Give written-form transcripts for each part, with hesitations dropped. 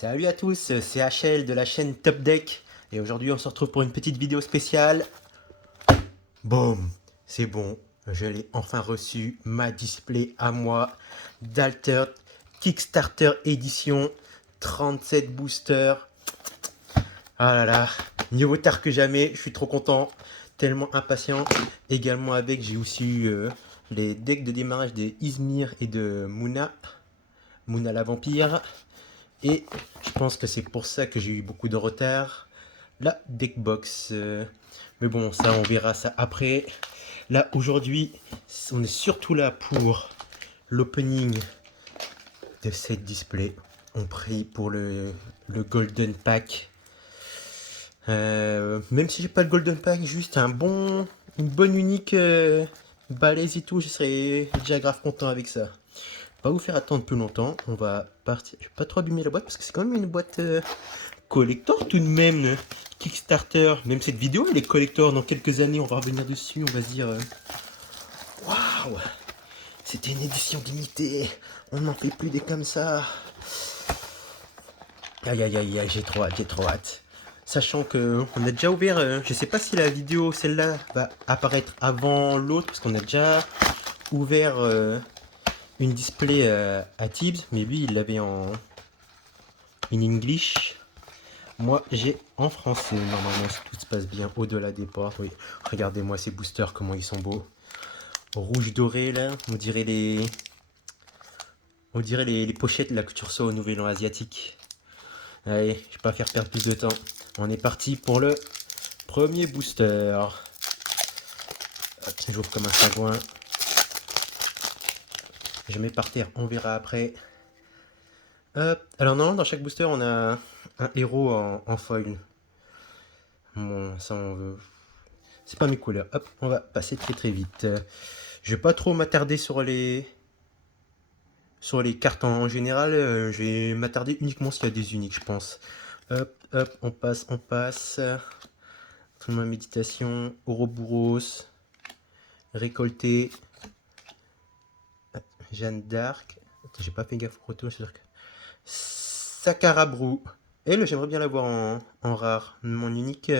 Salut à tous, c'est HL de la chaîne Top Deck et aujourd'hui on se retrouve pour une petite vidéo spéciale. Boum, c'est bon, je l'ai enfin reçu, ma display à moi d'Alter Kickstarter édition 37 boosters. Ah là là, mieux vaut tard que jamais, je suis trop content, tellement impatient. Également avec, j'ai aussi eu les decks de démarrage des Izmir et de Mouna la vampire. Et je pense que c'est pour ça que j'ai eu beaucoup de retard. La deckbox. Mais bon, ça, on verra ça après. Là, aujourd'hui, on est surtout là pour l'opening de cette display. On prie pour le Golden Pack. Même si j'ai pas le Golden Pack, juste une bonne unique balèze et tout, je serais déjà grave content avec ça. Pas vous faire attendre plus longtemps, on va partir. Je vais pas trop abîmer la boîte parce que c'est quand même une boîte collector tout de même. Kickstarter, même cette vidéo elle est collector. Dans quelques années, on va revenir dessus, on va se dire waouh, c'était une édition limitée, on n'en fait plus des comme ça. Aïe aïe aïe, j'ai trop hâte, j'ai trop hâte. Sachant que on a déjà ouvert, je sais pas si la vidéo celle-là va apparaître avant l'autre parce qu'on a déjà ouvert une display à Tibbs, mais lui il l'avait en English. Moi j'ai en français normalement si tout se passe bien au-delà des portes. Oui. Regardez-moi ces boosters, comment ils sont beaux. Rouge doré là, on dirait les pochettes là que tu reçois au Nouvel An asiatique. Allez, je vais pas faire perdre plus de temps. On est parti pour le premier booster. J'ouvre comme un sagouin. Je mets par terre, on verra après. Hop. Alors non, dans chaque booster on a un héros en foil. Bon, ça on veut. C'est pas mes couleurs. Hop, on va passer très très vite. Je vais pas trop m'attarder sur les cartes en général. Je vais m'attarder uniquement s'il y a des uniques, je pense. Hop, hop, on passe, on passe. Ma méditation, Ouroboros, récolté, Jeanne d'Arc. J'ai pas fait gaffe au retour, Sakarabrou. Elle, j'aimerais bien l'avoir en rare. Mon unique,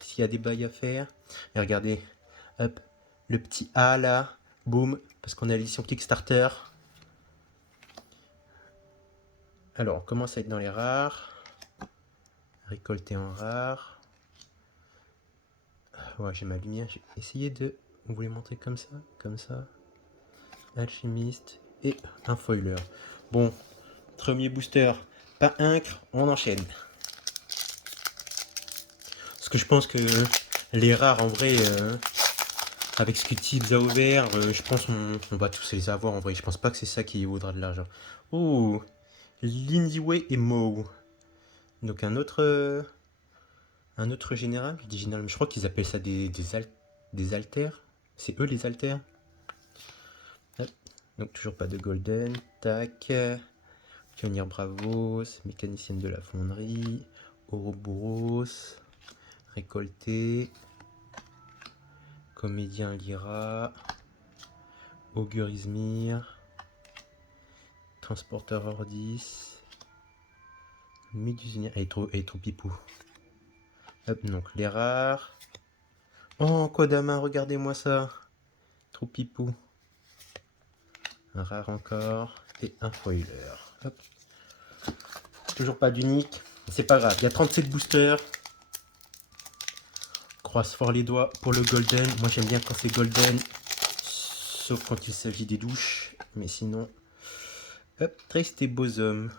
s'il y a des bails à faire. Et regardez, hop, le petit A là, boum, parce qu'on a l'édition Kickstarter. Alors, on commence à être dans les rares. Récolter en rare. Ouais, j'ai ma lumière. J'ai essayé de vous les montrer comme ça, comme ça. Alchimiste et un foiler. Bon, premier booster, pas incre, on enchaîne. Parce que je pense que les rares en vrai, avec ce que Tibbs a ouvert, je pense on va tous les avoir en vrai. Je pense pas que c'est ça qui vaudra de l'argent. Oh, Lindiway et Moe. Donc un autre général, je dis général, mais je crois qu'ils appellent ça des alters. C'est eux les alters. Hop. Donc toujours pas de golden. Tac. Pionnier Bravos, mécanicienne de la fonderie, Ouroboros, récolté, comédien Lyra, augure Izmir, transporteur Ordis, médusinia. Elle est trop pipou. Hop, donc les rares. Oh, Kodama, regardez-moi ça. Trop pipou. Un rare encore. Et un foiler. Hop. Toujours pas d'unique. C'est pas grave, il y a 37 boosters. Croise fort les doigts pour le golden. Moi j'aime bien quand c'est golden. Sauf quand il s'agit des douches. Mais sinon. Hop, Triste et Bosom.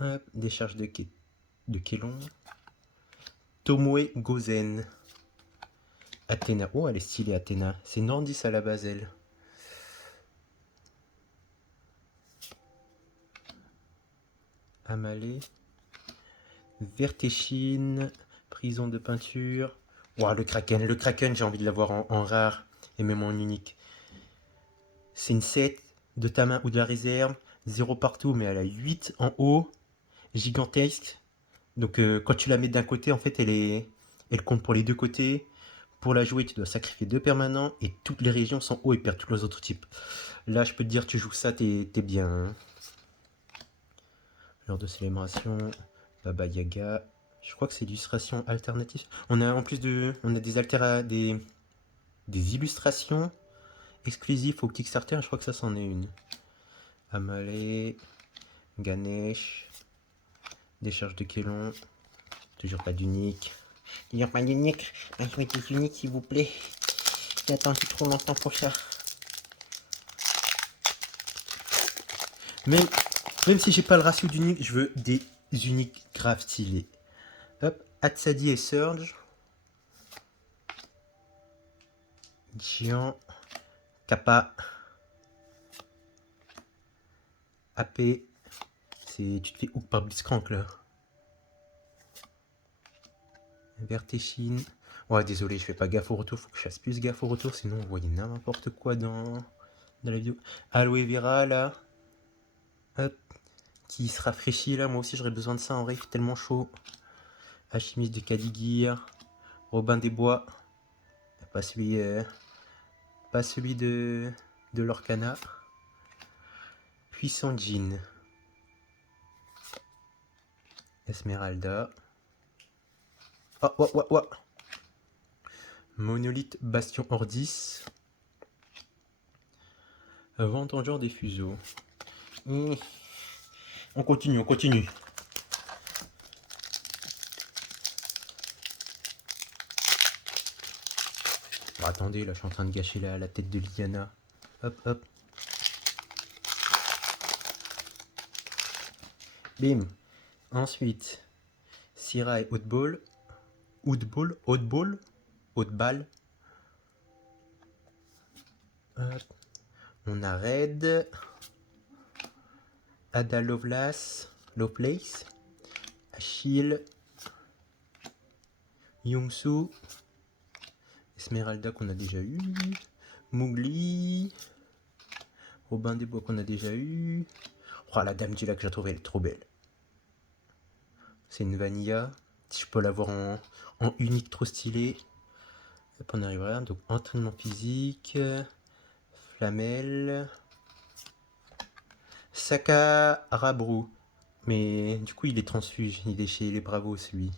Hop, décharge de Kélon. Tomoe Gozen. Athéna. Oh, elle est stylée, Athéna. C'est Nordis à la base, elle. Amalé. Vertéchine. Prison de peinture. Wow, le Kraken. Le Kraken, j'ai envie de l'avoir en rare. Et même en unique. C'est une 7 de ta main ou de la réserve. 0 partout, mais elle a 8 en haut. Gigantesque. Donc quand tu la mets d'un côté, en fait, elle compte pour les deux côtés. pour la jouer, tu dois sacrifier 2 permanents et toutes les régions sont haut et perdent tous les autres types. Là, je peux te dire, tu joues ça, t'es bien. Hein. Lors de célébration, Baba Yaga. Je crois que c'est illustration alternative. On a en plus on a des illustrations exclusives au Kickstarter. Je crois que ça, c'en est une. Amalé, Ganesh, décharge de Kélon. Toujours pas d'unique. Toujours pas d'unique. Jouez des uniques, s'il vous plaît. J'ai attendu trop longtemps pour ça. Même si j'ai pas le ratio d'unique, je veux des uniques grave stylés. Hop, Hatsadi et Surge. Géant. Kappa. AP. Tu te fais hook par Blitzcrank là. Vertéchine. Ouais, désolé, je fais pas gaffe au retour. Faut que je fasse plus gaffe au retour, sinon vous voyez n'importe quoi dans la vidéo. Aloe Vera là. Hop. Qui se rafraîchit là. Moi aussi j'aurais besoin de ça en vrai, il fait tellement chaud. Alchimiste de Kadigir. Robin des Bois. Pas celui de l'Orcana. Puissant Jean. Esmeralda. Oh, oh, oh, oh. Monolithe Bastion Ordis. Vendangeur des fuseaux. On continue, on continue. Bon, attendez, là je suis en train de gâcher la tête de Liliana. Hop, hop. Bim. Ensuite, Syrah et Hauteball. Hauteball. On a Red. Ada Lovelace. Achille. Yongsu. Esmeralda qu'on a déjà eu. Mowgli. Robin des Bois qu'on a déjà eu. Oh, la Dame du Lac, je la trouve, elle est trop belle. C'est une Vanilla. Si je peux l'avoir en unique trop stylé. Hop, on arrivera. Donc, entraînement physique. Flamel. Sakarabrou. Mais du coup, il est transfuge. Il est chez les Bravos, celui.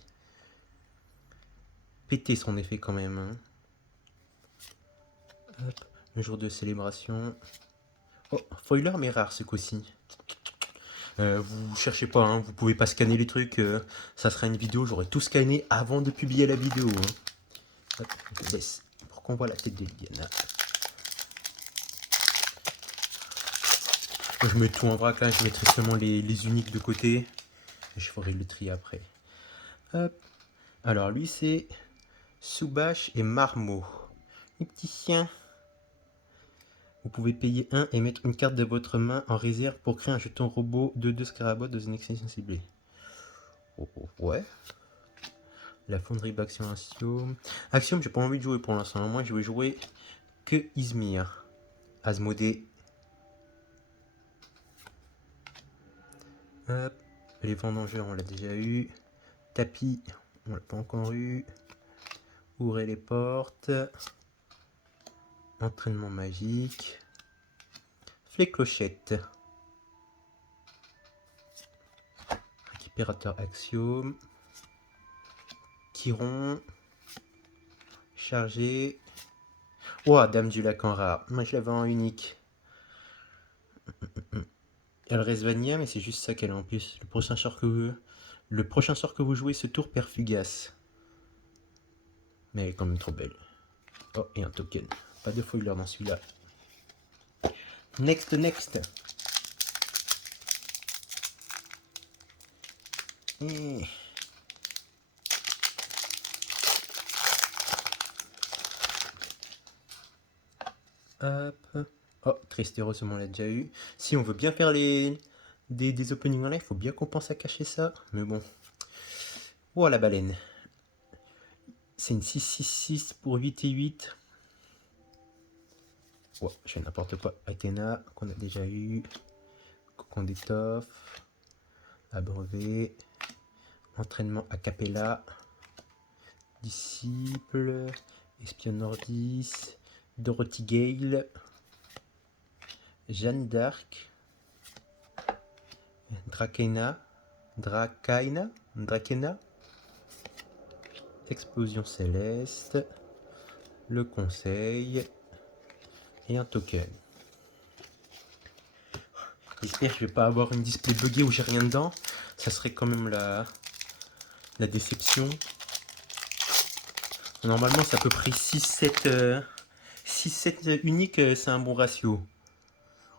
Péter son effet quand même. Hein. Hop, le jour de célébration. Oh, foiler, mais rare ce coup-ci. Vous cherchez pas, hein, vous pouvez pas scanner les trucs. Ça sera une vidéo, j'aurai tout scanné avant de publier la vidéo. Hein. Hop, je baisse pour qu'on voit la tête de Liliana. Je mets tout en vrac là, je mettrai seulement les uniques de côté. Et je ferai le tri après. Hop. Alors lui c'est Soubache et Marmot. Les petits chiens. Vous pouvez payer 1 et mettre une carte de votre main en réserve pour créer un jeton robot de 2 scarabées dans une extension ciblée. Oh, oh, ouais. La fonderie d'Axiom Axiom. Axiom, j'ai pas envie de jouer pour l'instant. Moi, je vais jouer que Izmir. Asmodée. Hop. Les vendangeurs, on l'a déjà eu. Tapis, on l'a pas encore eu. Ouvrez les portes. Entraînement magique. Fléclochette. Récupérateur Axiom. Chiron. Chargé. Oh, Dame du Lac en rare. Moi, je l'avais en unique. Elle reste Vanilla, mais c'est juste ça qu'elle a en plus. Le prochain sort que vous jouez ce tour perd Fugace. Mais elle est quand même trop belle. Oh, et un token. Pas de foiler dans celui-là. Next. Hop. Oh, Tristeros, on l'a déjà eu. Si on veut bien faire des openings en live, faut bien qu'on pense à cacher ça. Mais bon. Oh, la baleine. C'est une 6-6-6 pour 8 et 8. Oh, je fais n'importe quoi. Athéna, qu'on a déjà eu. Cocon d'étoffe. Abreuvé. Entraînement a cappella. Disciple. Espion Nordis, Dorothy Gale, Jeanne d'Arc, Drakena, Explosion Céleste, le Conseil et un token. J'espère que je vais pas avoir une display buggée où j'ai rien dedans. Ça serait quand même la déception. Normalement c'est à peu près 6-7 uniques, c'est un bon ratio.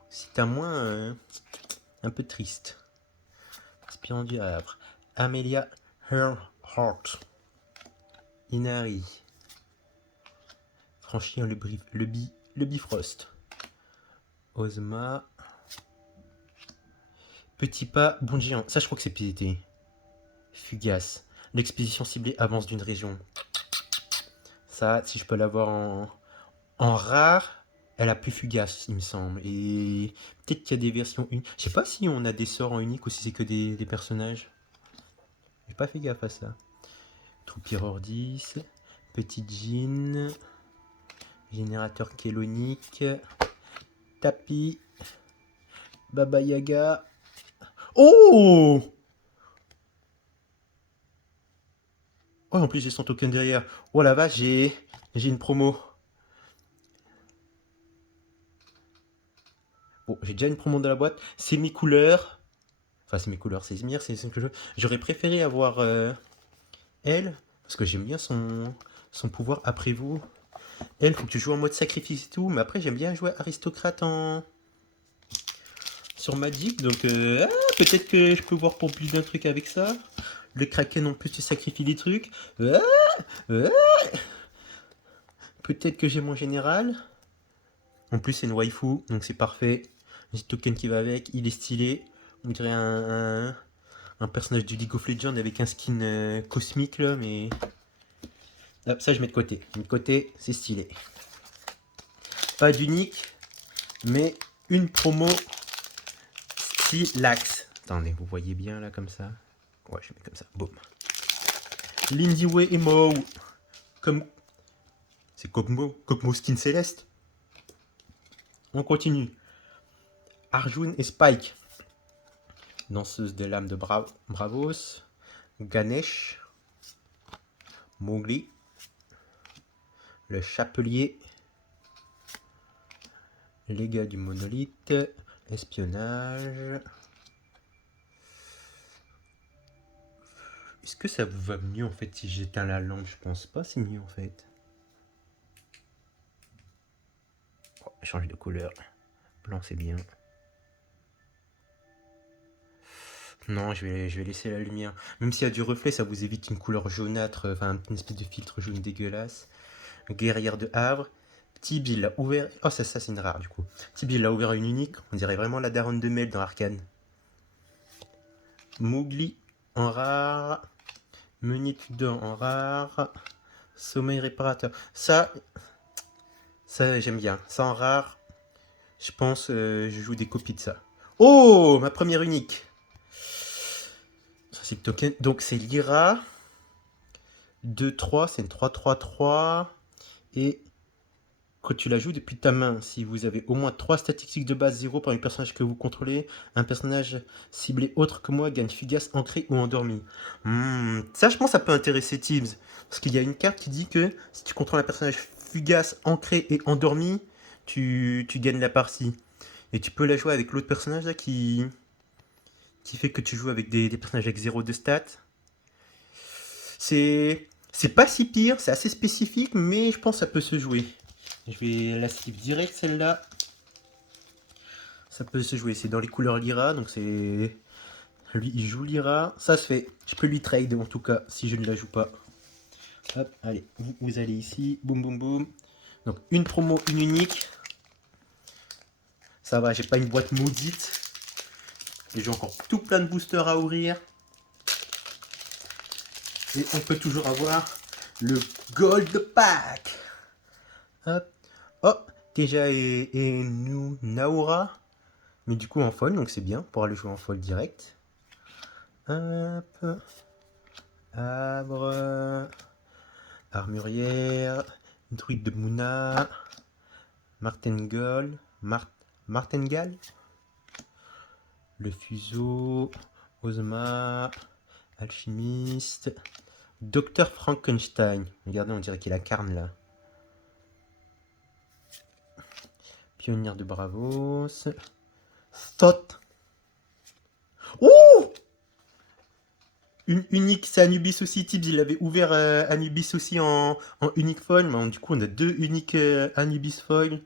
Si t'as moins, un peu triste. Aspirant du Havre, Amelia Earhart, Inari, franchir le Bifrost, Ozma, Petit Pas, Bond Géant, ça je crois que c'est PDT. Fugace, l'expédition ciblée avance d'une région. Ça, si je peux l'avoir en rare, elle a plus Fugace, il me semble. Et peut-être qu'il y a des versions uniques. Je sais pas si on a des sorts en unique ou si c'est que des personnages. J'ai pas fait gaffe à ça. Troupiror 10, Petit Jean, Générateur Kélonique, Tapi, Baba Yaga. Oh! Oh, en plus j'ai son token derrière. Oh la vache, j'ai une promo. Bon, j'ai déjà une promo dans la boîte. C'est mes couleurs. Enfin, c'est mes couleurs, c'est Zmir, c'est ce que je... J'aurais préféré avoir elle, parce que j'aime bien son pouvoir après vous. Elle, faut que tu joues en mode sacrifice et tout, mais après j'aime bien jouer aristocrate sur Magic, donc peut-être que je peux voir pour plus d'un truc avec ça. Le Kraken en plus tu sacrifies des trucs. Peut-être que j'ai mon général. En plus c'est une waifu, donc c'est parfait. J'ai le token qui va avec, il est stylé. On dirait un personnage du League of Legends avec un skin cosmique là, mais... Hop, ça je mets de côté. Je mets de côté, c'est stylé. Pas d'unique, mais une promo stylax. Attendez, vous voyez bien là comme ça? Ouais, je mets comme ça. Boum. Lindy Way et Mo. Comme... C'est Kokmo Skin Céleste. On continue. Arjun et Spike. Danseuse des lames de Bravos. Ganesh. Mowgli. Le Chapelier. Les gars du monolithe. Espionnage. Est-ce que ça vous va mieux en fait si j'éteins la lampe? Je pense pas, c'est mieux en fait. Oh, change de couleur. Blanc c'est bien. Non, je vais laisser la lumière. Même s'il y a du reflet, ça vous évite une couleur jaunâtre, enfin une espèce de filtre jaune dégueulasse. Guerrière de Havre. Petit Bill a ouvert... Oh, ça c'est une rare du coup. Petit Bill a ouvert une unique. On dirait vraiment la daronne de Mel dans Arcane. Mowgli en rare. Meunier en rare. Sommeil réparateur. Ça j'aime bien. Ça en rare, je pense je joue des copies de ça. Oh, ma première unique. Ça c'est le token. Donc c'est Lyra. 2-3, c'est une 3-3-3. Et quand tu la joues depuis ta main, si vous avez au moins 3 statistiques de base 0 par un personnage que vous contrôlez, un personnage ciblé autre que moi gagne Fugace, ancré ou endormi. Ça, je pense, ça peut intéresser Tibbs. Parce qu'il y a une carte qui dit que si tu contrôles un personnage Fugace, ancré et endormi, tu gagnes la partie. Et tu peux la jouer avec l'autre personnage là qui fait que tu joues avec des personnages avec 0 de stats. C'est pas si pire, c'est assez spécifique, mais je pense que ça peut se jouer. Je vais la skip direct celle-là. Ça peut se jouer, c'est dans les couleurs Lyra, donc c'est... Lui, il joue Lyra. Ça se fait. Je peux lui trade en tout cas, si je ne la joue pas. Hop, allez, vous allez ici. Boum, boum, boum. Donc, une promo, une unique. Ça va, j'ai pas une boîte maudite. Et j'ai encore tout plein de boosters à ouvrir. Et on peut toujours avoir le Gold Pack. Hop. Oh, déjà et nous Naura. Mais du coup en folle, donc c'est bien pour aller jouer en folle direct. Hop. Arbre. Armurière. Druide de Muna. Martingale. Martingale. Le fuseau. Ozma. Alchimiste. Docteur Frankenstein. Regardez, on dirait qu'il incarne là. Pionnière de Bravos. Thought. Oh! Une unique, c'est Anubis aussi. Tibbs, il avait ouvert Anubis aussi en unique foil. Mais du coup, on a deux uniques Anubis foil.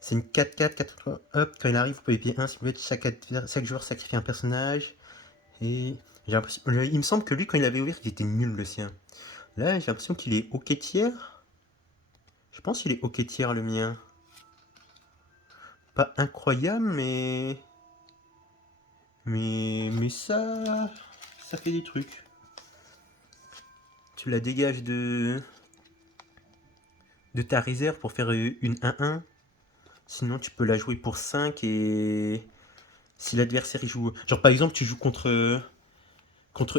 C'est une 4-4, 4-3. Hop, quand il arrive, vous pouvez payer 1. Chaque joueur sacrifie un personnage. Et j'ai l'impression. Il me semble que lui, quand il avait ouvert, il était nul le sien. Là, j'ai l'impression qu'il est OK tiers. Je pense qu'il est OK tiers le mien. Pas incroyable, mais. Mais ça. Ça fait des trucs. Tu la dégages de ta réserve pour faire une 1-1. Sinon, tu peux la jouer pour 5 et si l'adversaire il joue. Genre, par exemple, tu joues contre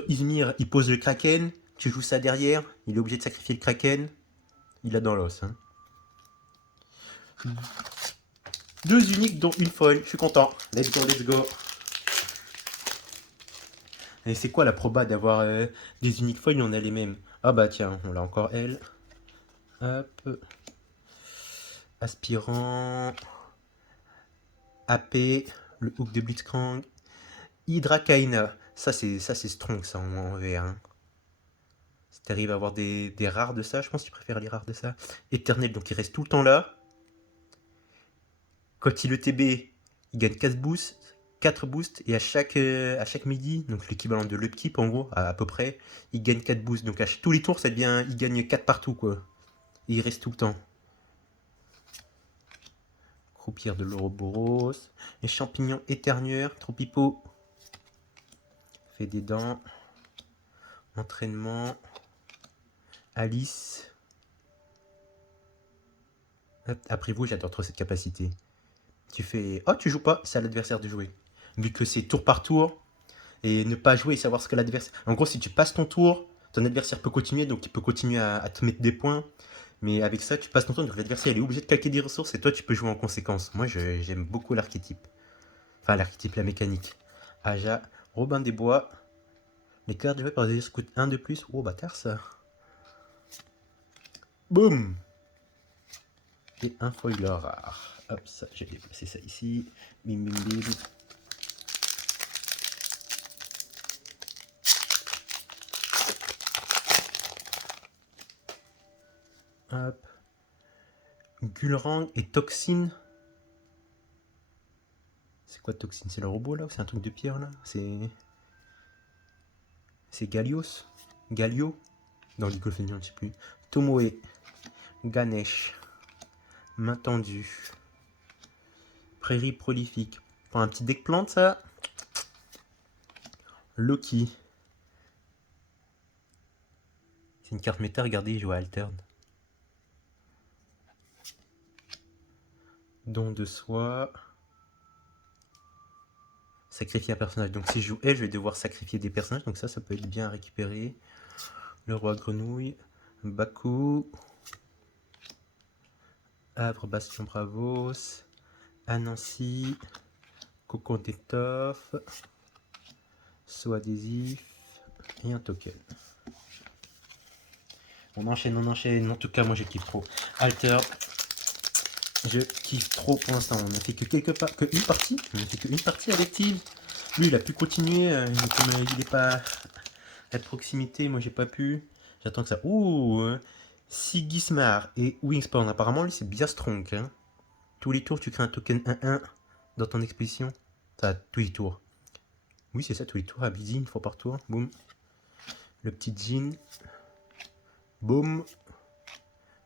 Izmir, il pose le Kraken, tu joues ça derrière, il est obligé de sacrifier le Kraken, il a dans l'os. Hein. Deux uniques, dont une folle, je suis content. Let's go, let's go. Et c'est quoi la proba d'avoir des uniques folles, on a les mêmes. Ah bah tiens, on l'a encore elle. Hop. Aspirant. AP, le hook de Blitzcrank. Hydrakaina. Ça c'est strong ça en VR. Hein. Si t'arrives à avoir des rares de ça, je pense que tu préfères les rares de ça. Éternel, donc il reste tout le temps là. Quand il ETB, il gagne 4 boosts. 4 boosts et à chaque midi, donc l'équivalent de l'upkeep en gros, à peu près, il gagne 4 boosts. Donc tous les tours, ça devient, il gagne 4 partout quoi. Et il reste tout le temps. Croupière de l'Ouroboros. Les champignons éternueurs, Tropipo. Fait des dents. Entraînement. Alice. Après vous, j'adore trop cette capacité. Tu fais. Oh, tu joues pas, c'est à l'adversaire de jouer. Vu que c'est tour par tour. Et ne pas jouer et savoir ce que l'adversaire. En gros, si tu passes ton tour, ton adversaire peut continuer, donc il peut continuer à te mettre des points. Mais avec ça, tu passes ton tour, donc l'adversaire il est obligé de calquer des ressources et toi tu peux jouer en conséquence. Moi j'aime beaucoup l'archétype. Enfin, l'archétype, la mécanique. Aja, Robin des Bois. Les cartes jouées par des coûtent 1 de plus. Oh, bâtard ça. Boum. Et un foiler rare. Hop, ça, j'ai déplacé ça ici. Bim, bim, bim. Hop. Gulrang et Toxine. C'est quoi Toxine? C'est le robot là ou c'est un truc de pierre là? C'est Galios? Galio? Dans League of Legends, je sais plus. Tomoe. Ganesh. Main tendue. Prairie prolifique. Pour un petit deck plante ça. Loki. C'est une carte méta, regardez, il joue à Alterne. Don de soi. Sacrifier un personnage. Donc si je joue elle, je vais devoir sacrifier des personnages. Donc ça peut être bien à récupérer. Le roi grenouille. Baku. Havre, Bastion Bravos. Anansi. Cocon d'étoffe. Saut adhésif. Et un token. On enchaîne, on enchaîne. En tout cas, moi je kiffe trop. Alter. Je kiffe trop pour l'instant. On n'a fait que une partie. On n'a fait qu'une partie avec Till. Lui, il a pu continuer. Comme il n'est pas à proximité, moi j'ai pas pu. J'attends que ça. Ouh, Sigismar et Wingspawn. Apparemment, lui, c'est bien strong. Hein. Tous les tours, tu crées un token 1-1 dans ton expédition. Ça, tous les tours. Oui, c'est ça, tous les tours. Abidi, une fois par tour. Boum. Le petit Jean. Boum.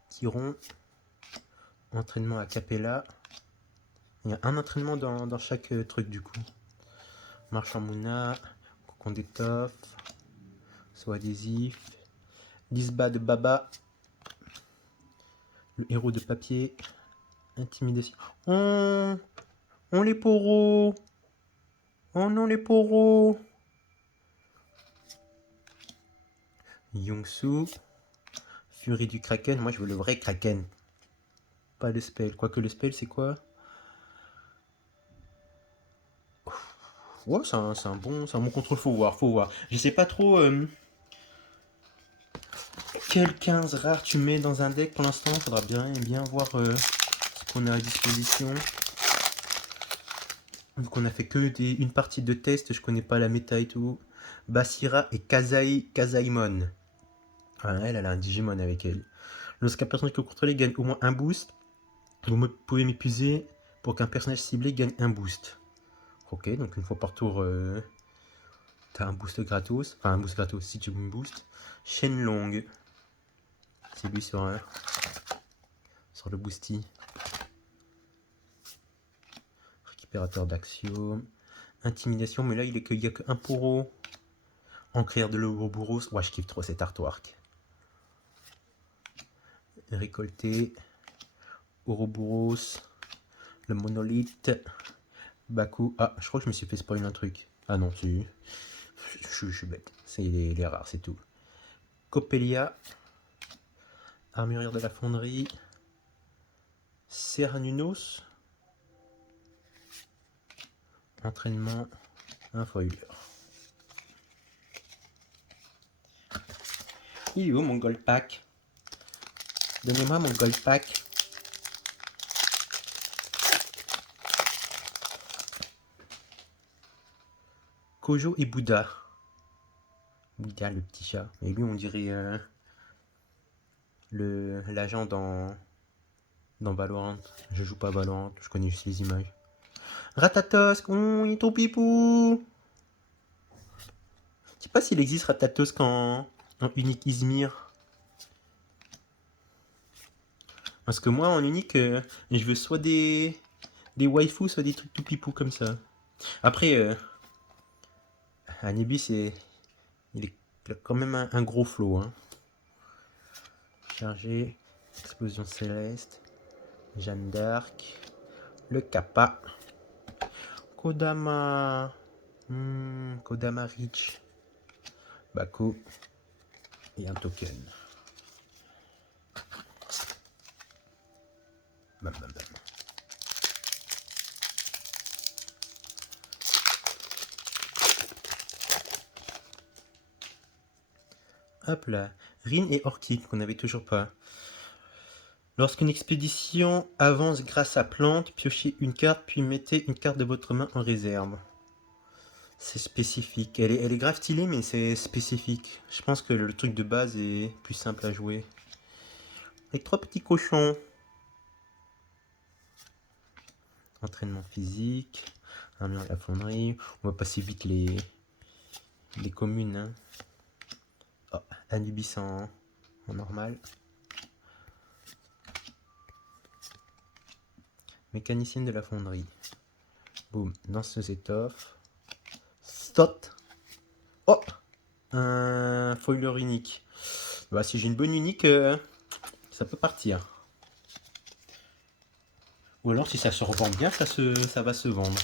Chiron. Entraînement a cappella. Il y a un entraînement dans chaque truc du coup. Marchand Mouna. Cocon d'étoffe. Saut adhésif. Lisba de Baba. Le héros de papier. Intimidation. On les poros. Oh non, les poros. Yongsu. Furie du Kraken. Moi, je veux le vrai Kraken. Pas le spell. Quoique le spell, c'est quoi? Ouais, c'est un bon contrôle. Faut voir, faut voir. Je sais pas trop quel 15 rare tu mets dans un deck pour l'instant. Faudra bien voir ce qu'on a à disposition. Vu qu'on a fait que une partie de test, je connais pas la méta et tout. Basira et Kazaimon. Ah, elle a un Digimon avec elle. Lorsqu'un personnage que vous contrôlez gagne au moins un boost, pouvez m'épuiser pour qu'un personnage ciblé gagne un boost. Ok, donc une fois par tour, t'as un boost gratos. Enfin, un boost gratos si tu me boostes. Shenlong. C'est lui sur le boosty. Récupérateur d'axiome. Intimidation, mais là il n'y a que un poro. Enclair de l'Ouroboros. Ouais, je kiffe trop cet artwork. Récolter. Ouroboros. Le monolithe. Baku. Ah, je crois que je me suis fait spoiler un truc. Ah non, je suis bête. C'est les rares, c'est tout. Coppelia. Armurière de la fonderie. Cernunnos. Entraînement. Un foiler. Il est où mon gold pack? Donnez-moi mon gold pack. Kojo et Bouddha. Bouddha, le petit chat. Et lui, on dirait l'agent dans Valorant. Je joue pas à Valorant, je connais juste les images. Ratatosk, oh, il est ton pipou. Je sais pas s'il existe Ratatosk en unique Izmir. Parce que moi, en unique, je veux soit des waifus, soit des trucs tout pipou comme ça. Après, Anubis, il a quand même un gros flow. Hein. Chargé, explosion céleste, Jeanne d'Arc, le Kappa, Kodama, Kodama Rich, Bako et un token. Bam bam bam. Hop là, Rin et Orchid qu'on n'avait toujours pas. Lorsqu'une expédition avance grâce à plante, piochez une carte puis mettez une carte de votre main en réserve. C'est spécifique. Elle est grave stylée mais c'est spécifique. Je pense que le truc de base est plus simple à jouer. Avec 3 petits cochons. Entraînement physique. Armure à la fonderie. On va passer vite les communes. Hein. Oh, Anubis en normal. Mécanicienne de la fonderie. Boum. Danseuse étoffe. Stot. Oh, un foiler unique. Bah, si j'ai une bonne unique, ça peut partir. Ou alors si ça se revend bien, ça va se vendre.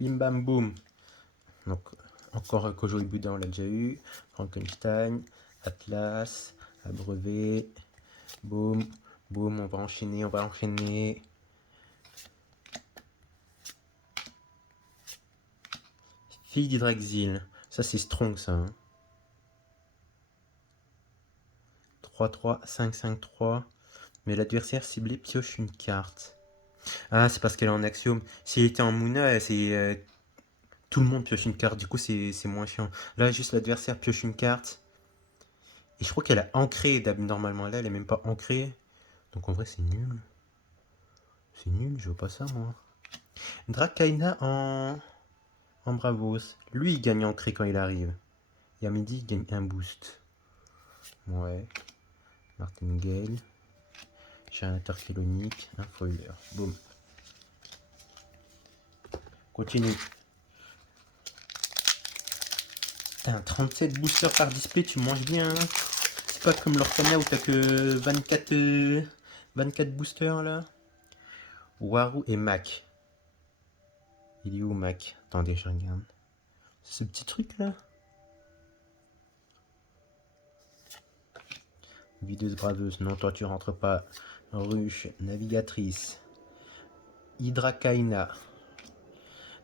Bim bam boum. Donc encore Kojo et Bouddha, on l'a déjà eu. Frankenstein, Atlas, Abreuvé. Boum, boum, on va enchaîner, Fille d'Hydraxil. Ça c'est strong ça. Hein. 3-3, 5-5-3. Mais l'adversaire ciblé pioche une carte. Ah, c'est parce qu'elle est en axiome. S'il était en Muna, c'est tout le monde pioche une carte. Du coup, c'est moins chiant. Là, juste l'adversaire pioche une carte. Et je crois qu'elle a ancré normalement. Là, elle est même pas ancrée. Donc en vrai, c'est nul. C'est nul, je veux pas ça, moi. Drakaina en Bravos. Lui, il gagne ancré quand il arrive. Et à midi, il gagne un boost. Ouais. Martingale. Générateur chélonique. Un foiler. Boum. Continue. Putain, 37 boosters par display, tu manges bien. Hein. C'est pas comme l'Ortana où t'as que 24 boosters là. Waru et Mac. Il est où Mac? Attendez, je regarde. Ce petit truc là. Videuse braveuse, non toi tu rentres pas. Ruche, navigatrice. Hydrakaina.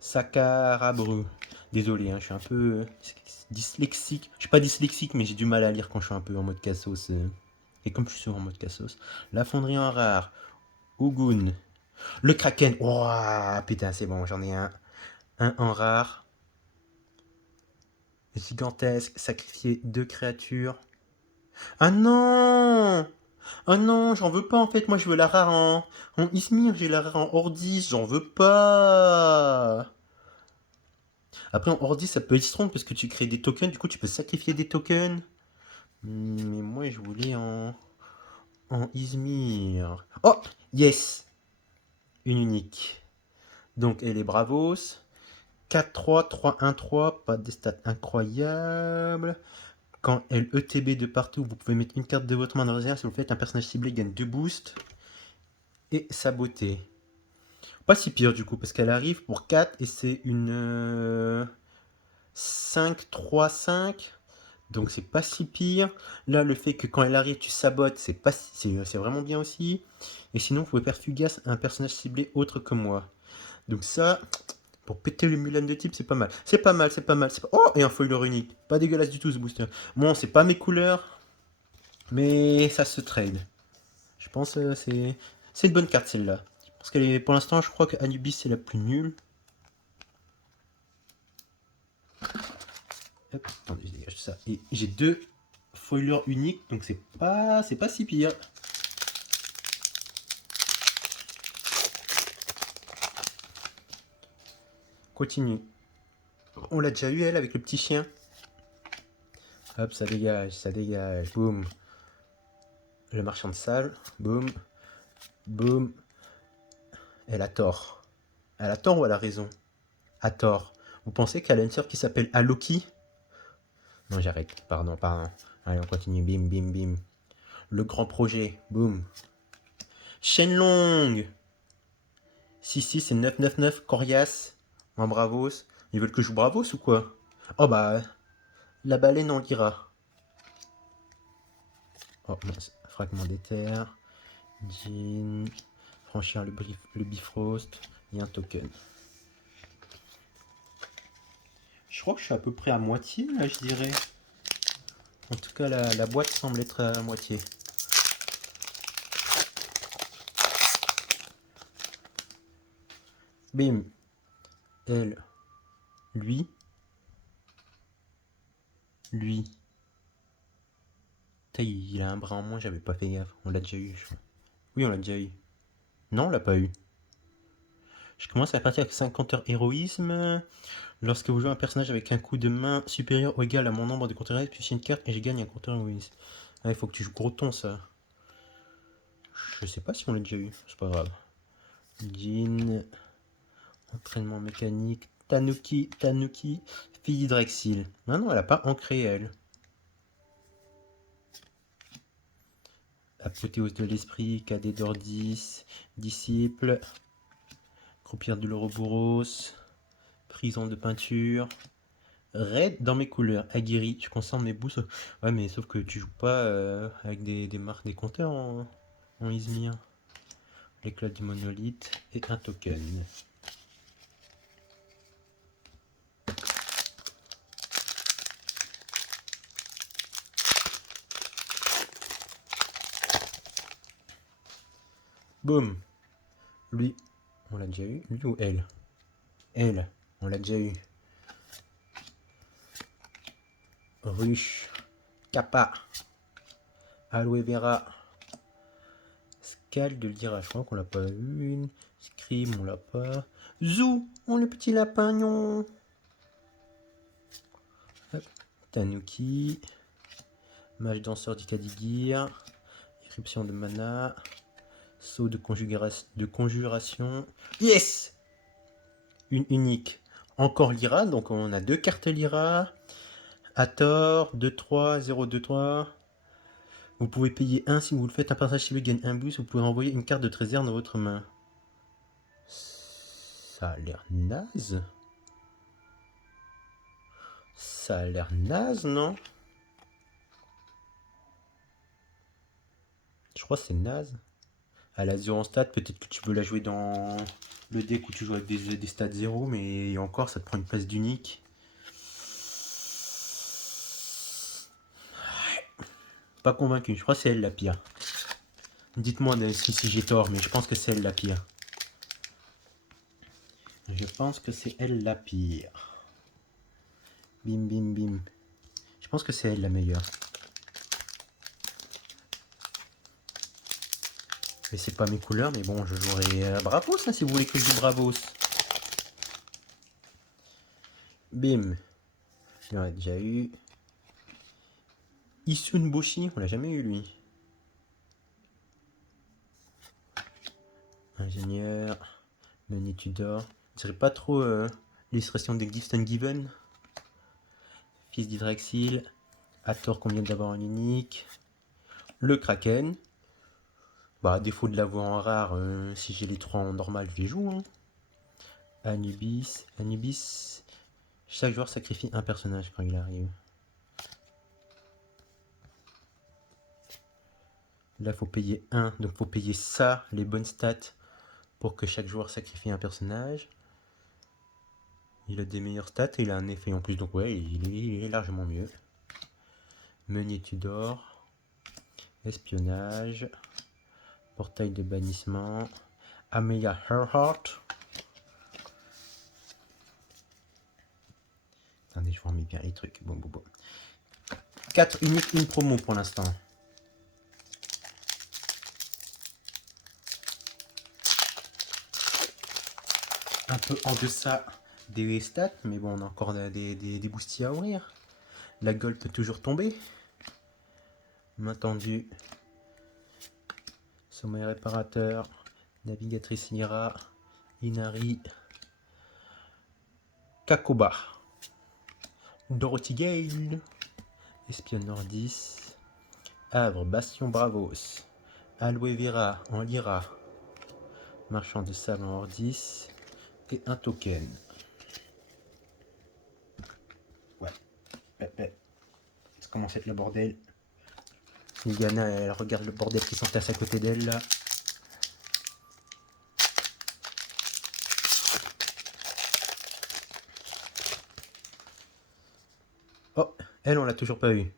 Sakarabru. Désolé, hein, je suis un peu dyslexique. Je suis pas dyslexique, mais j'ai du mal à lire quand je suis un peu en mode cassos. Et comme je suis souvent en mode cassos. La fonderie en rare. Ugun. Le kraken. Ouah, putain, c'est bon, j'en ai un. Un en rare. Gigantesque. Sacrifier 2 créatures. Ah non! Ah non, j'en veux pas en fait. Moi, je veux la rare en Ismir. J'ai la rare en Ordis. J'en veux pas. Après, en Ordis, ça peut être strong parce que tu crées des tokens. Du coup, tu peux sacrifier des tokens. Mais moi, je voulais en Izmir. Oh, yes! Une unique. Donc, elle est bravos. 4-3, 3-1-3. Pas des stats incroyables. Quand elle ETB de partout, vous pouvez mettre une carte de votre main dans le réserve. Si vous faites un personnage ciblé, gagne 2 boosts. Et sa beauté. Pas si pire du coup, parce qu'elle arrive pour 4 et c'est une 5-3-5. Donc c'est pas si pire. Là, le fait que quand elle arrive, tu sabotes, c'est vraiment bien aussi. Et sinon, vous pouvez faire fugace un personnage ciblé autre que moi. Donc ça, pour péter le Mulan de type, c'est pas mal. C'est pas mal, c'est pas mal. Oh, et un foiler unique. Pas dégueulasse du tout ce booster. Bon, c'est pas mes couleurs, mais ça se trade. Je pense que c'est une bonne carte celle-là. Parce qu'elle est, pour l'instant, je crois que Anubis c'est la plus nulle. Hop, attendez, je dégage ça. Et j'ai 2 foilers uniques, donc c'est pas si pire. Continue. On l'a déjà eu elle avec le petit chien. Hop, ça dégage, boum. Le marchand de salle, boum, boum. Elle a tort. Elle a tort ou elle a raison? A tort. Vous pensez qu'elle a une sœur qui s'appelle Aloki? Non, j'arrête. Pardon. Allez, on continue. Bim, bim, bim. Le grand projet. Boum. Shenlong. 6-6 et 9-9-9. Corias. En Bravos. Ils veulent que je joue Bravos ou quoi? Oh bah. La baleine en lira. Oh mince. Fragment d'éther. Jean. Franchir le Bifrost. Et un token. Je crois que je suis à peu près à moitié là, je dirais. En tout cas, la boîte semble être à moitié. Bim. Elle. Lui. Lui. Il a un bras en moins, j'avais pas fait gaffe. On l'a déjà eu, je crois. Oui, on l'a déjà eu. Non, on l'a pas eu. Je commence à partir avec 5 compteurs héroïsme. Lorsque vous jouez un personnage avec un coup de main supérieur ou égal à mon nombre de compteurs héroïsme, puis une carte et je gagne un compteur héroïsme. Ah, il faut que tu joues gros ton, ça. Je sais pas si on l'a déjà eu, c'est pas grave. Jean. Entraînement mécanique. Tanuki. Fille Drexil. Non, elle a pas ancré, elle. Apothéose de l'esprit, cadet d'Ordis, disciple, croupière de l'Ouroboros, prison de peinture, raid dans mes couleurs, aguerri, je concentre mes boosts. Ouais, mais sauf que tu joues pas avec des marques, des compteurs en Izmir. L'éclat du monolithe et un token. Boum. Lui, on l'a déjà eu. Lui ou elle? Elle, on l'a déjà eu. Ruche. Kappa. Aloe Vera. Scal de Lyra, je crois qu'on l'a pas eu. Une. Scream, on l'a pas. Zou, on le petit lapin, non. Hop. Tanuki. Mage danseur d'Ikadigir. Éruption de mana. Saut de conjuration. Yes! Une unique. Encore Lyra, donc on a 2 cartes Lyra. Hathor, 2-3, 0-2-3. Vous pouvez payer 1 si vous le faites. Un passage chez lui gagne un boost. Vous pouvez envoyer une carte de trésor dans votre main. Ça a l'air naze. Ça a l'air naze, non? Je crois que c'est naze. Elle a 0 en stats, peut-être que tu veux la jouer dans le deck où tu joues avec des stats 0, mais encore ça te prend une place d'unique. Pas convaincu, je crois que c'est elle la pire. Dites-moi si j'ai tort, mais je pense que c'est elle la pire. Je pense que c'est elle la pire. Bim bim bim. Je pense que c'est elle la meilleure. Mais c'est pas mes couleurs, mais bon, je jouerai Bravos hein, si vous voulez que je joue Bravos. Bim. On l'a déjà eu. Isun Boshi, on l'a jamais eu lui. Ingénieur. Meunier Tudor. Je dirais pas trop l'illustration de Gift and Given. Fils d'Hydraxil. Hathor qu'on vient d'avoir en unique. Le Kraken. Bah, à défaut de l'avoir en rare, si j'ai les 3 en normal, je les joue. Hein. Anubis. Anubis. Chaque joueur sacrifie un personnage quand il arrive. Là, faut payer 1. Donc, faut payer ça, les bonnes stats, pour que chaque joueur sacrifie un personnage. Il a des meilleures stats et il a un effet en plus. Donc, ouais, il est largement mieux. Meunier Tudor. Espionnage. Portail de bannissement. Amelia Earhart. Attendez, je vous remets bien les trucs. Bon, bon, bon. 4 uniques, une promo pour l'instant. Un peu en deçà des stats, mais bon, on a encore des boosties à ouvrir. La gold peut toujours tomber. Main tendue. Sommeil réparateur. Navigatrice Lyra. Inari. Kakoba. Dorothy Gale. Espionne Nordis. Havre, Bastion Bravos. Aloe Vera en Lyra. Marchand de sable en Ordis. Et un token. Ouais. Ça commence à être le bordel. Liliana, elle regarde le bordel qui s'entasse à côté d'elle là. Oh, elle, on l'a toujours pas eu.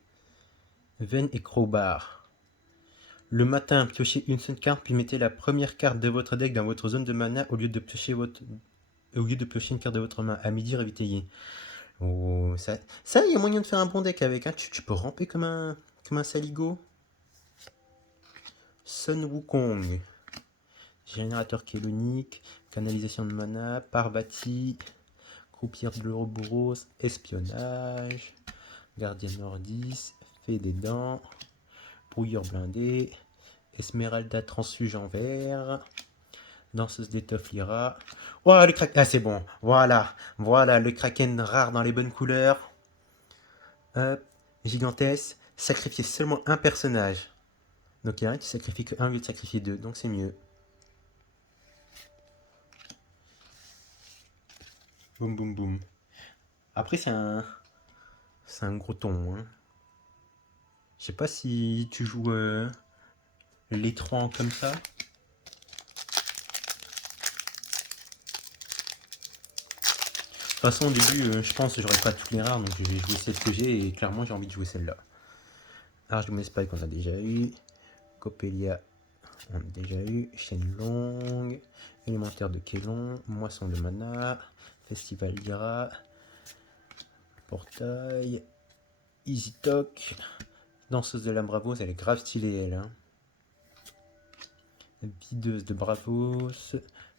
Veine et Crowbar. Le matin, piochez une seule carte, puis mettez la première carte de votre deck dans votre zone de mana au lieu de piocher une carte de votre main. À midi, réveillez. Oh, ça, il y a moyen de faire un bon deck avec. Hein. Tu peux ramper comme un saligo. Sun Wukong. Générateur Kélonique. Canalisation de mana. Parvati. Croupière de l'Ouroboros. Espionnage. Gardien Nordis. Fée des dents. Brouilleur blindé. Esmeralda transfuge en vert. Danseuse d'étoffe Lyra. Oh, le Kraken. Ah, c'est bon. Voilà. Voilà, le Kraken rare dans les bonnes couleurs. Hop. Gigantesque. Sacrifier seulement un personnage. Donc, il y a un qui sacrifie que 1 au lieu de sacrifier 2. Donc, c'est mieux. Boum, boum, boum. Après, c'est un gros ton. Hein. Je sais pas si tu joues les 3 comme ça. De toute façon, au début, je pense que j'aurai pas toutes les rares, donc je vais jouer celle que j'ai, et clairement, j'ai envie de jouer celle-là. Arche de Mespike, qu'on a déjà eu. Coppelia, on a déjà eu. Chaîne longue. Élémentaire de Kélon. Moisson de mana. Festival Lyra. Portail. Easy Talk. Danseuse de la Bravos, elle est grave stylée, elle. Hein. Videuse de Bravos.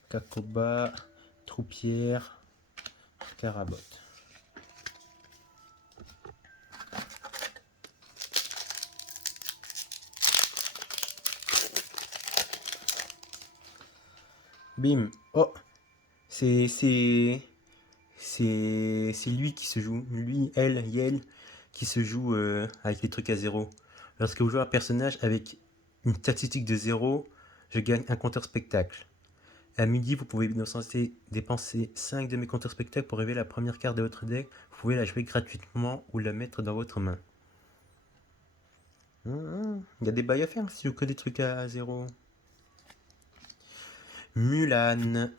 Kakoba. Troupière. Carabotte. Bim. Oh. C'est lui qui se joue. Lui, elle, Yel, qui se joue avec les trucs à 0. Lorsque vous jouez un personnage avec une statistique de 0, je gagne un compteur spectacle. À midi, vous pouvez dépenser 5 de mes contre-spectacles pour révéler la première carte de votre deck. Vous pouvez la jouer gratuitement ou la mettre dans votre main. Il y a des bails à faire si vous que des trucs à 0. Mulan.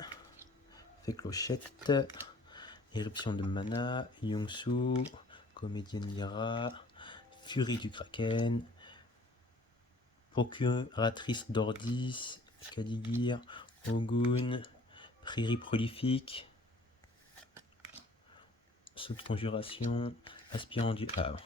Fait clochette. Éruption de mana. Yongsu. Comédienne Lyra. Furie du Kraken. Procuratrice d'Ordis. Kadigir. Ogun. Prairie prolifique. Saut de conjuration. Aspirant du havre.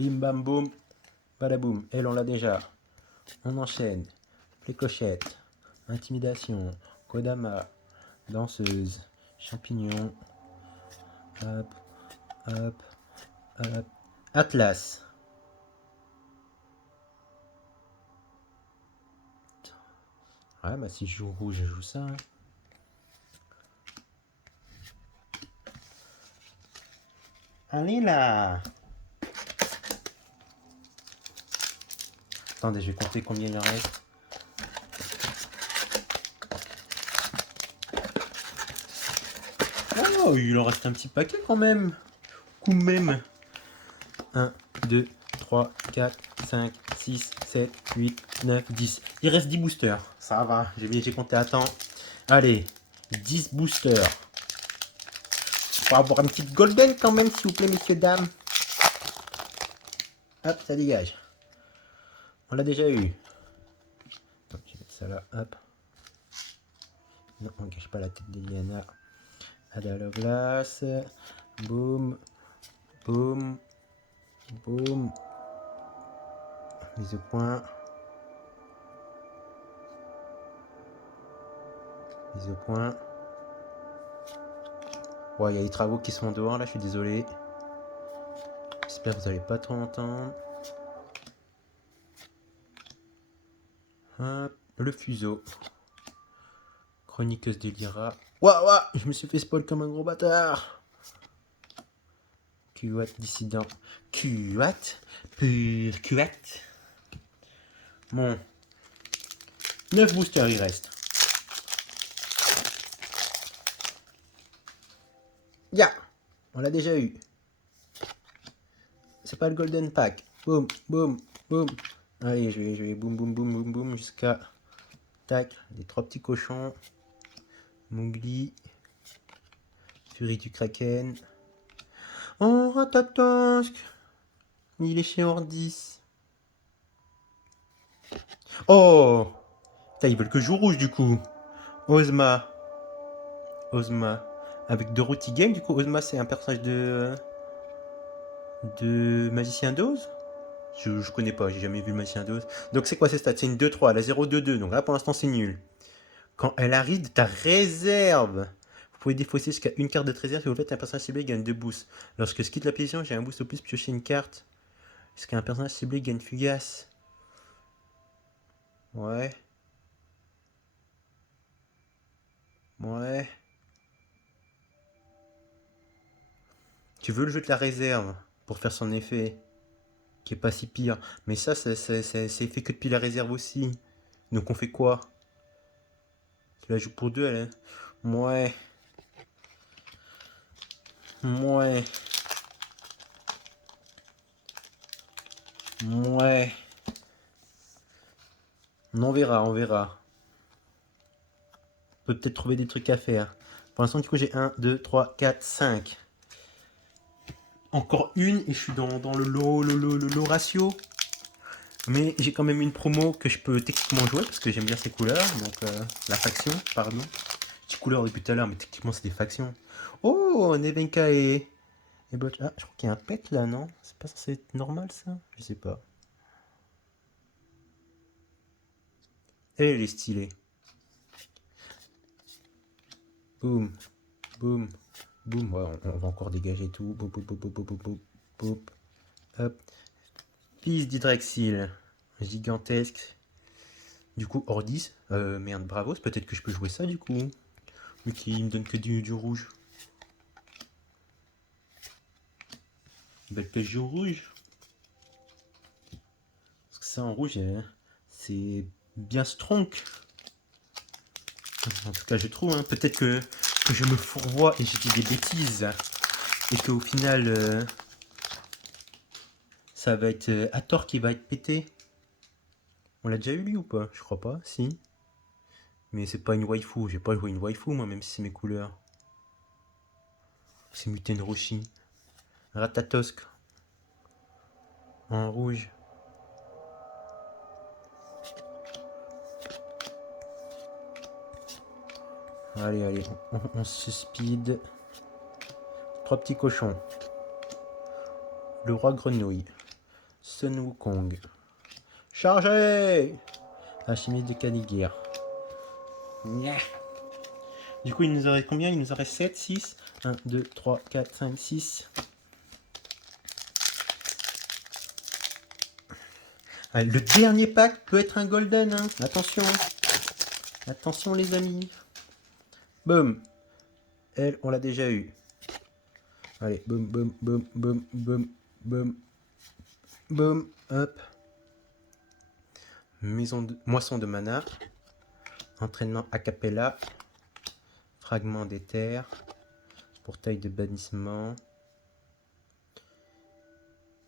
Bim bam boum. Badaboum. Elle, on l'a déjà. On enchaîne. Flécochette. Intimidation. Kodama. Danseuse. Champignon. Hop. Hop. Hop. Atlas. Ouais, bah si je joue rouge, je joue ça. Hein. Allez là. Attendez, je vais compter combien il en reste. Oh, il en reste un petit paquet quand même. Coup même. 1, 2, 3, 4, 5, 6, 7, 8, 9, 10. Il reste 10 boosters. Ça va, j'ai compté à temps. Allez, 10 boosters. On va avoir une petite golden quand même, s'il vous plaît, messieurs, dames. Hop, ça dégage. On l'a déjà eu. Donc, je vais mettre ça là, hop. Non, on ne cache pas la tête d'Eliana. Adaloglas. Boum. Boum. Boum. Mise au point. Mise au point. Ouais, il y a les travaux qui sont dehors là, je suis désolé. J'espère que vous n'allez pas trop entendre. Hop, le fuseau. Chroniqueuse de Lyra. Waouh, waouh, je me suis fait spoil comme un gros bâtard. Cuat dissident. Cuat. Pur cuat. Bon. 9 boosters il reste. Ya, on l'a déjà eu. C'est pas le golden pack. Boum, boum, boum. Allez, je vais boum, boum, boum, boum, boum jusqu'à... Tac, les 3 petits cochons. Mowgli. Furie du Kraken. Oh, Ratatosk. Il est chez Ordis. Oh, putain, ils veulent que je joue rouge du coup. Ozma. Ozma. Avec Dorothy Game, du coup, Ozma c'est un personnage de Magicien d'Oz. Je connais pas, j'ai jamais vu le Magicien d'Oz. Donc c'est quoi ces stats? C'est une 2-3, elle a 0-2-2, donc là pour l'instant c'est nul. Quand elle arrive de ta réserve, vous pouvez défausser jusqu'à une carte de réserve si vous faites un personnage ciblé gagne 2 boosts. Lorsque je quitte la position, j'ai un boost au plus, piocher une carte. Est-ce qu'un personnage ciblé gagne fugace? Ouais. Ouais. Tu veux le jeu de la réserve pour faire son effet, qui est pas si pire. Mais ça, c'est fait que depuis la réserve aussi. Donc on fait quoi? Tu la joues pour deux, elle est... Ouais. Ouais. Ouais. On verra, on verra. On peut peut-être trouver des trucs à faire. Pour l'instant, du coup, j'ai 1, 2, 3, 4, 5. Encore une et je suis dans le low ratio. Mais j'ai quand même une promo que je peux techniquement jouer parce que j'aime bien ces couleurs. Donc, la faction, pardon. J'ai couleurs depuis tout à l'heure, mais techniquement, c'est des factions. Oh, Nevenka et Botch. Ah, je crois qu'il y a un pet là, non? C'est pas censé être normal ça? Je sais pas. Elle est stylée. Boum, boum, boum. Ouais, on va encore dégager tout. Boum, boum, boum, boum, boum, boum, boum, boum. Hop. Fils d'Hydraxil. Gigantesque. Du coup, Ordis. Merde, Bravos. Peut-être que je peux jouer ça du coup. Mais qui me donne que du rouge. belle pêche au rouge. Parce que ça en rouge, c'est bien strong. En tout cas, je trouve. Hein. Peut-être que je me fourvoie et j'ai dit des bêtises. Et qu'au final, ça va être Hathor qui va être pété. On l'a déjà eu lui ou pas? Je crois pas, si. Mais c'est pas une waifu. J'ai pas joué une waifu moi, même si c'est mes couleurs. C'est Muten Roshi. Ratatosk. En rouge. Allez, allez, on se speed. 3 petits cochons. Le roi grenouille. Sun Wukong. Chargez! Alchimiste de Caligir. Du coup, il nous en reste combien? Il nous en reste 7, 6. 1, 2, 3, 4, 5, 6. Allez, le dernier pack peut être un golden. Hein. Attention. Attention les amis. Boum. Elle, on l'a déjà eu. Allez, boum, boum, boum, boum, boum, boum. Boum, hop. Moisson de mana. Entraînement a cappella. Fragment d'éther. Portail de bannissement.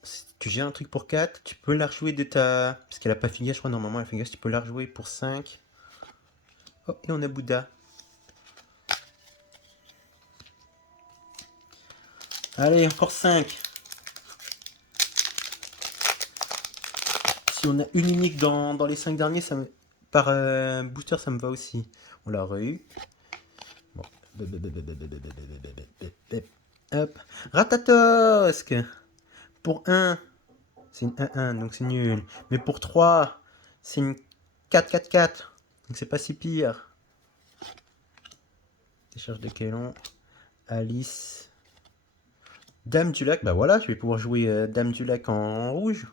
Si tu gères un truc pour 4, tu peux la rejouer de ta... Parce qu'elle a pas fini, je crois, normalement, elle fait tu peux la rejouer pour 5. Oh, et on a Bouddha. Allez, encore 5. Si on a une unique dans les 5 derniers, ça me... par booster, ça me va aussi. On l'a re-eu. Bon. Hop. Ratatosk. Pour 1, c'est une 1-1, donc c'est nul. Mais pour 3, c'est une 4-4-4. Donc c'est pas si pire. Décharge de Kélon. Alice. Dame du lac. Bah voilà, je vais pouvoir jouer Dame du lac en rouge.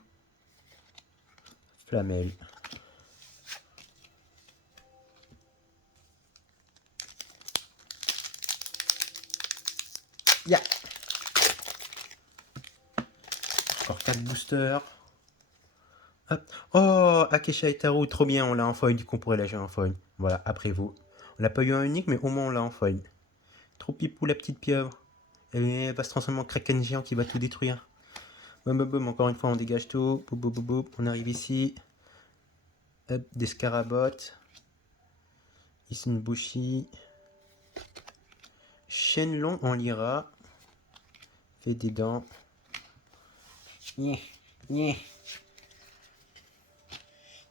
Flamel. Ya. Yeah. Encore 4 boosters. Hop. Oh, Akesha Itaru, trop bien, on l'a en foil, du coup on pourrait la jouer en foil. Voilà, après vous. On l'a pas eu en unique, mais au moins on l'a en foil. Trop pipou la petite pieuvre. Elle va se transformer en kraken géant qui va tout détruire. Boum boum boum, encore une fois on dégage tout. Boum boum boum boum, on arrive ici. Hop, des scarabots. Isunbushi. Shenlong en lira. Fait des dents.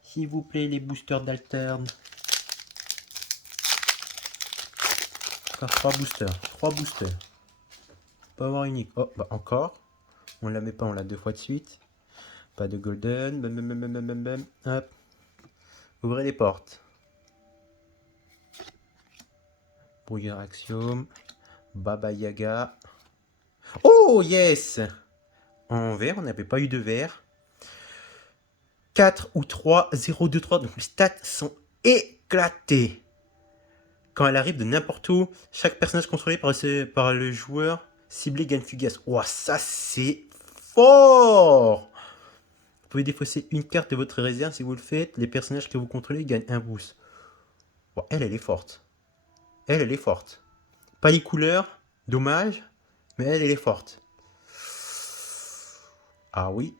S'il vous plaît, les boosters d'alterne. Encore 3 boosters. 3 boosters. Pas avoir unique. Oh, bah encore. On la met pas, on l'a 2 fois de suite. Pas de golden. Bam, bam, bam, bam, bam, bam. Hop. Ouvrez les portes. Brouilleur Axiom. Baba Yaga. Oh, yes! En vert, on n'avait pas eu de vert. 4 ou 3, 0, 2, 3. Donc les stats sont éclatés. Quand elle arrive de n'importe où, chaque personnage contrôlé par le joueur ciblé gagne fugace. Ouah, ça c'est fort! Vous pouvez défausser une carte de votre réserve si vous le faites. Les personnages que vous contrôlez gagnent un boost. Bon, elle est forte. Elle est forte. Pas les couleurs, dommage, mais elle est forte. Ah oui.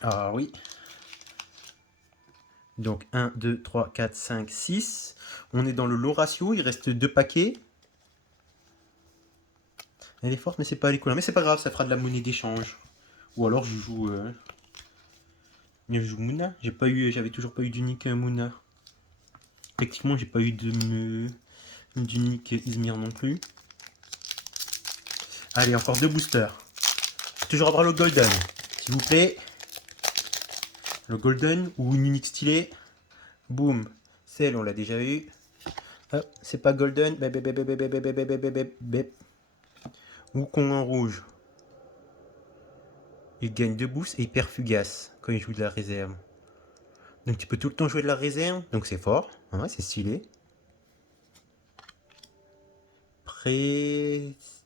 Ah oui. Donc 1, 2, 3, 4, 5, 6. On est dans le low ratio, il reste 2 paquets. Elle est forte, mais c'est pas les couleurs. Mais c'est pas grave, ça fera de la monnaie d'échange. Ou alors je joue... je joue Muna. J'avais toujours pas eu d'unique Muna. Effectivement, j'ai pas eu d'unique Izmir non plus. Allez, encore 2 boosters. Toujours avoir le golden, s'il vous plaît. Le golden ou une unique stylée. Boum. Celle, on l'a déjà eu. Hop, c'est pas golden. Wukong en rouge. Il gagne 2 boosts et il perd fugace quand il joue de la réserve. Donc tu peux tout le temps jouer de la réserve. Donc c'est fort. Ouais, c'est stylé.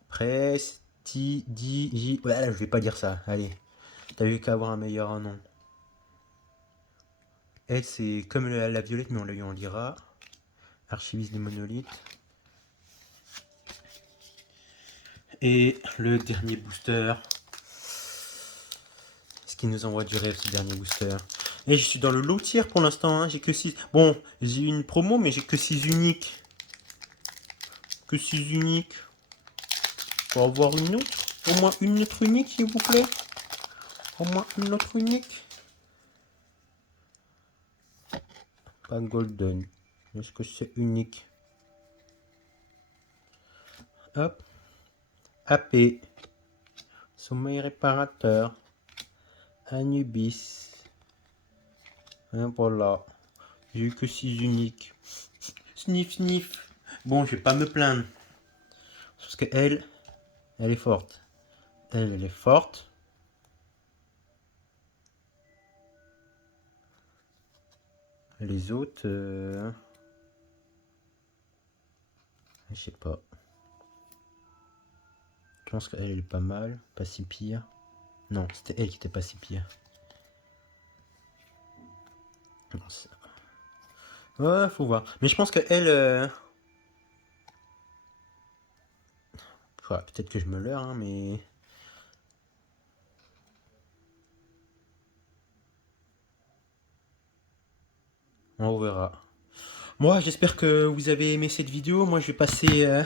Prestigigi. Ouais, là, je vais pas dire ça. Allez, t'as vu qu'à avoir un meilleur nom. Elle, c'est comme la violette, mais on l'a eu en Lyra. Archiviste des monolithes. Et le dernier booster. Ce qui nous envoie du rêve, ce dernier booster. Et je suis dans le low tier pour l'instant, hein. J'ai que 6. Bon, j'ai eu une promo, mais j'ai que 6 uniques. Que 6 uniques. Pour avoir une autre. Au moins une autre unique, s'il vous plaît. Au moins une autre unique. Pas golden. Est-ce que c'est unique? Hop. AP. Sommeil réparateur. Anubis. Hein, voilà. J'ai eu que 6 uniques. Sniff, sniff. Bon, je vais pas me plaindre. Parce que elle est forte. Elle est forte. Les autres, je sais pas. Je pense qu'elle est pas mal, pas si pire. Non, c'était elle qui était pas si pire. Ouais, faut voir. Mais je pense qu'elle... peut-être que je me leurre, hein, mais... On verra. Moi, j'espère que vous avez aimé cette vidéo. Moi, je vais passer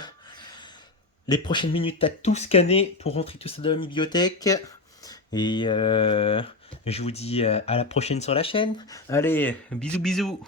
les prochaines minutes à tout scanner pour rentrer tout ça dans la bibliothèque. Et je vous dis à la prochaine sur la chaîne. Allez, bisous bisous.